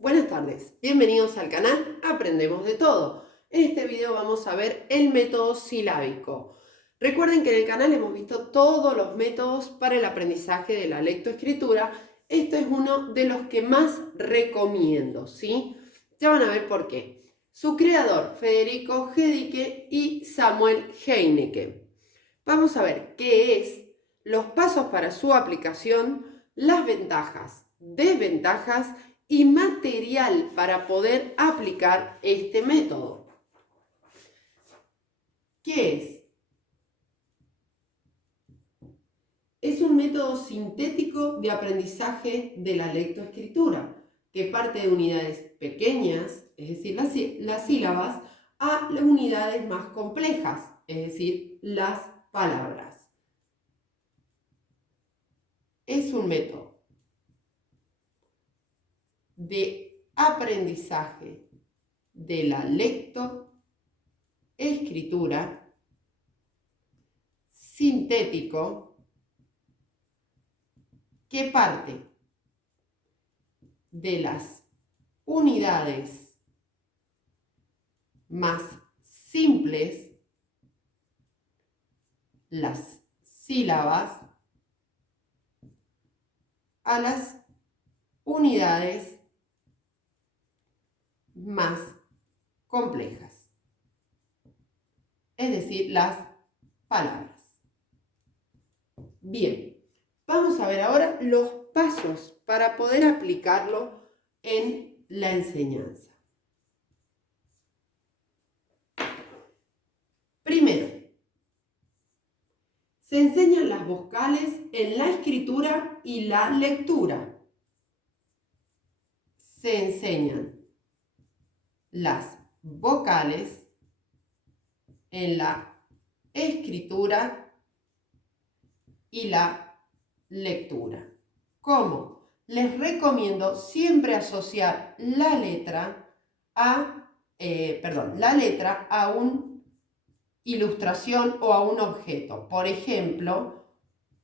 Buenas tardes, bienvenidos al canal Aprendemos de Todo. En este video vamos a ver el método silábico. Recuerden que en el canal hemos visto todos los métodos para el aprendizaje de la lectoescritura. Este es uno de los que más recomiendo, ¿sí? Ya van a ver por qué. Su creador, Federico Gedicke y Samuel Heinecke. Vamos a ver qué es, los pasos para su aplicación, las ventajas, desventajas y material para poder aplicar este método. ¿Qué es? Es un método sintético de aprendizaje de la lectoescritura, que parte de unidades pequeñas, es decir, las sílabas, a las unidades más complejas, es decir, las palabras. Es un método de aprendizaje de la lectoescritura sintético que parte de las unidades más simples, las sílabas, a las unidades más complejas, es decir, las palabras. Bien, vamos a ver ahora los pasos para poder aplicarlo en la enseñanza. Primero, se enseñan las vocales en la escritura y la lectura. Se enseñan las vocales en la escritura y la lectura. ¿Cómo? Les recomiendo siempre asociar la letra a una ilustración o a un objeto. Por ejemplo,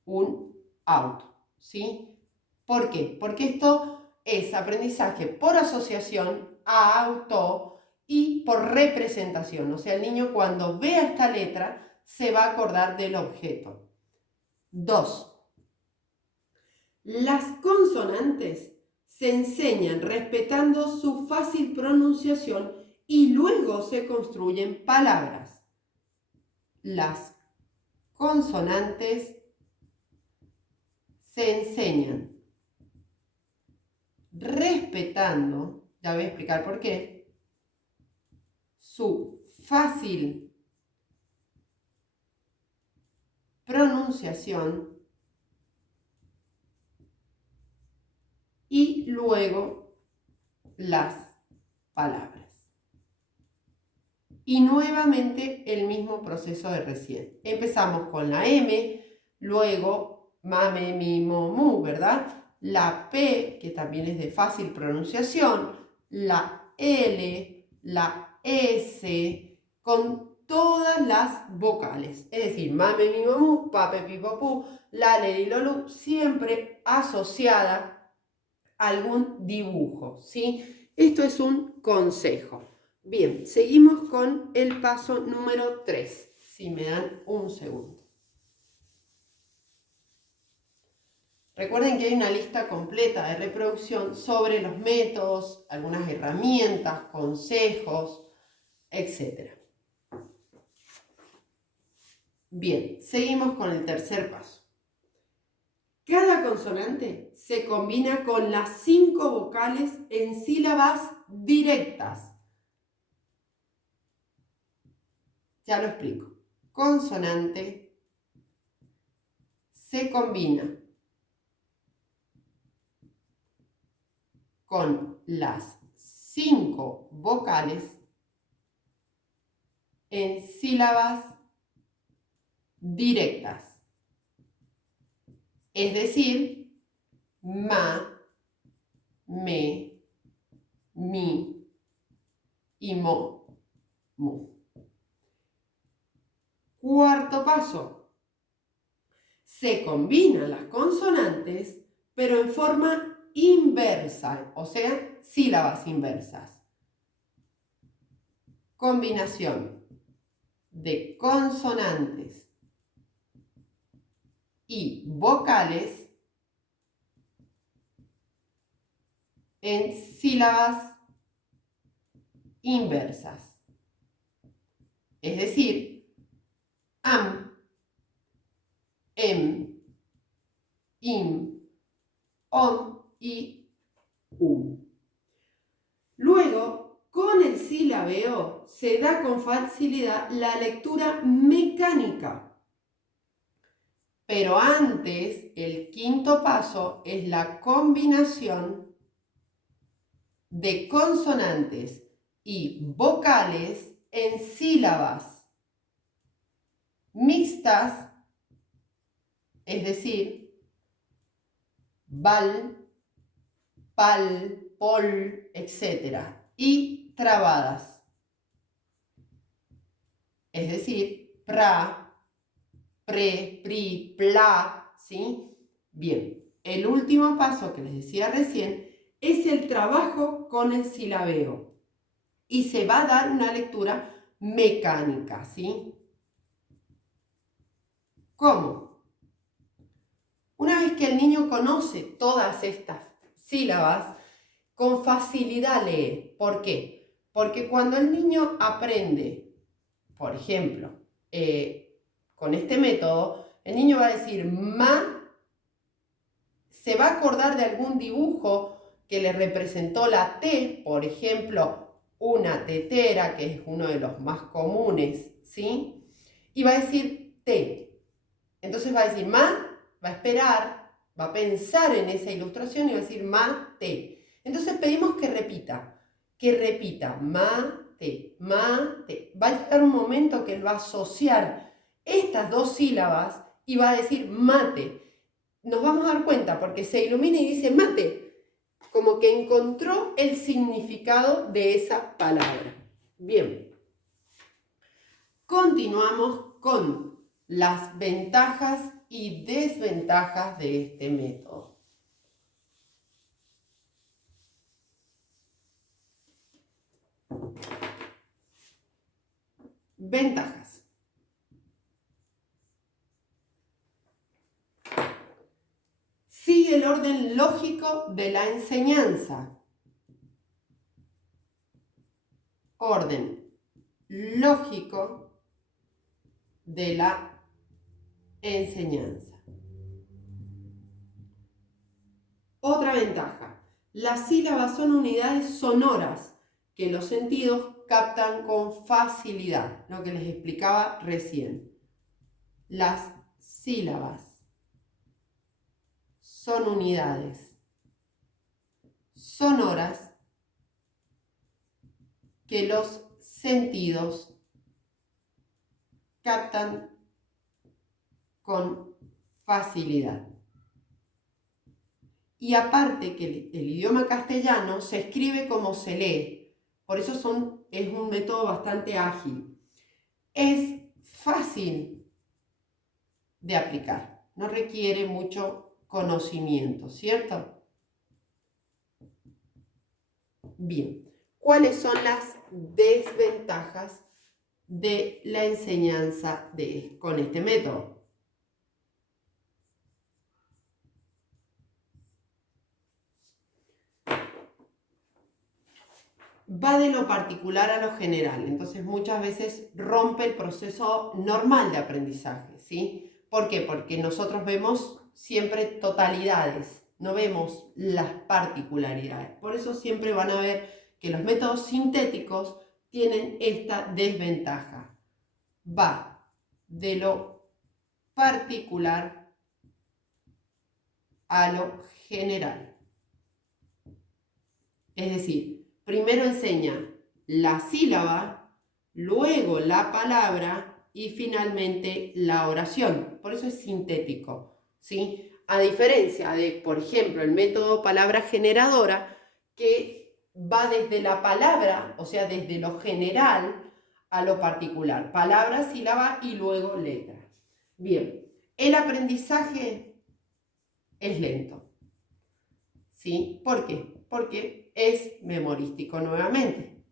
un auto, ¿sí? ¿Por qué? Porque esto es aprendizaje por asociación a auto y por representación. O sea, el niño cuando vea esta letra se va a acordar del objeto. 2. Las consonantes se enseñan respetando su fácil pronunciación y luego se construyen palabras. Las consonantes se enseñan respetando, ya voy a explicar por qué, su fácil pronunciación y luego las palabras. Y nuevamente el mismo proceso de recién. Empezamos con la M, luego mame, mi, mo, mu, ¿verdad? La P, que también es de fácil pronunciación, la L, la S, con todas las vocales. Es decir, mame, mi, mo, mu, pape, pi, po, pu, la, le, li, lo, lu, siempre asociada a algún dibujo, ¿sí? Esto es un consejo. Bien, seguimos con el paso número 3. Si me dan un segundo. Recuerden que hay una lista completa de reproducción sobre los métodos, algunas herramientas, consejos, etc. Bien, seguimos con el tercer paso. Cada consonante se combina con las 5 vocales en sílabas directas. Ya lo explico. Consonante se combina con las 5 vocales en sílabas directas. Es decir, ma, me, mi y mo, mu. Cuarto paso. Se combinan las consonantes, pero en forma inversa, o sea, sílabas inversas. Combinación de consonantes y vocales en sílabas inversas. Es decir, am, em, im, om y Luego, con el silabeo se da con facilidad la lectura mecánica. Pero antes, el quinto paso es la combinación de consonantes y vocales en sílabas mixtas, es decir, val, pal, pol, etc. Y trabadas, es decir, pra, pre, pri, pla, ¿sí? Bien, el último paso que les decía recién es el trabajo con el silabeo y se va a dar una lectura mecánica, ¿sí? ¿Cómo? Una vez que el niño conoce todas estas sílabas, con facilidad lee. ¿Por qué? Porque cuando el niño aprende, por ejemplo, con este método, el niño va a decir ma, se va a acordar de algún dibujo que le representó la T, por ejemplo, una tetera, que es uno de los más comunes, ¿sí? Y va a decir T. Entonces va a decir ma, va a esperar, va a pensar en esa ilustración y va a decir ma, T. Entonces pedimos que repita, ma, T, ma, T. Va a llegar un momento que él va a asociar estas dos sílabas y va a decir mate. Nos vamos a dar cuenta porque se ilumina y dice mate, como que encontró el significado de esa palabra. Bien, continuamos con las ventajas y desventajas de este método. Ventajas. Sigue el orden lógico de la enseñanza. Orden lógico de la enseñanza. Otra ventaja. Las sílabas son unidades sonoras que los sentidos captan con facilidad, lo que les explicaba recién. Las sílabas son unidades sonoras que los sentidos captan con facilidad. Y aparte que el idioma castellano se escribe como se lee, por eso es un método bastante ágil. Es fácil de aplicar, no requiere mucho conocimiento, ¿cierto? Bien, ¿cuáles son las desventajas de la enseñanza con este método? Va de lo particular a lo general, entonces muchas veces rompe el proceso normal de aprendizaje, ¿sí? ¿Por qué? Porque nosotros vemos siempre totalidades, no vemos las particularidades. Por eso siempre van a ver que los métodos sintéticos tienen esta desventaja. Va de lo particular a lo general. Es decir, primero enseña la sílaba, luego la palabra y finalmente la oración. Por eso es sintético, ¿sí? A diferencia de, por ejemplo, el método palabra generadora, que va desde la palabra, o sea, desde lo general a lo particular. Palabra, sílaba y luego letra. Bien, el aprendizaje es lento. ¿sí? ¿Por qué? Porque es memorístico nuevamente.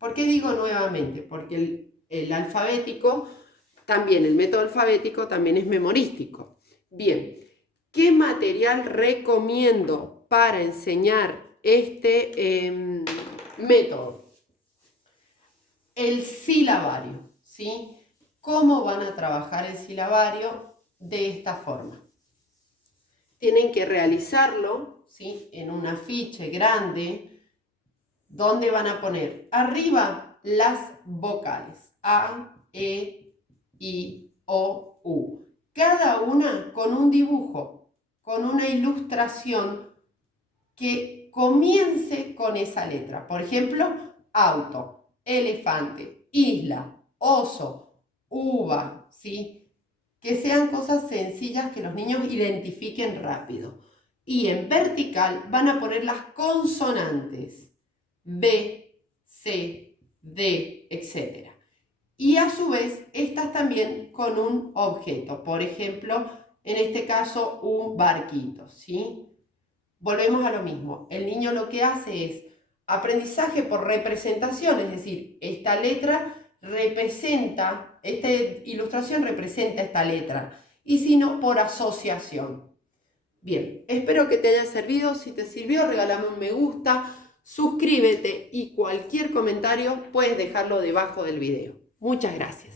¿Por qué digo nuevamente? Porque el alfabético, también el método alfabético también es memorístico. Bien, ¿qué material recomiendo para enseñar este método? El silabario, ¿sí? ¿Cómo van a trabajar el silabario? De esta forma. Tienen que realizarlo, ¿sí? En un afiche grande, donde van a poner arriba las vocales A, E, I, O, U. Cada una con un dibujo, con una ilustración que comience con esa letra. Por ejemplo, auto, elefante, isla, oso, uva, ¿sí? Que sean cosas sencillas que los niños identifiquen rápido. Y en vertical van a poner las consonantes B, C, D, etc. Y a su vez, estas también con un objeto. Por ejemplo, en este caso, un barquito, ¿sí? Volvemos a lo mismo. El niño lo que hace es aprendizaje por representación, es decir, esta letra representa, esta ilustración representa esta letra, y si no, por asociación. Bien, espero que te haya servido. Si te sirvió, regálame un me gusta, suscríbete y cualquier comentario puedes dejarlo debajo del video. Muchas gracias.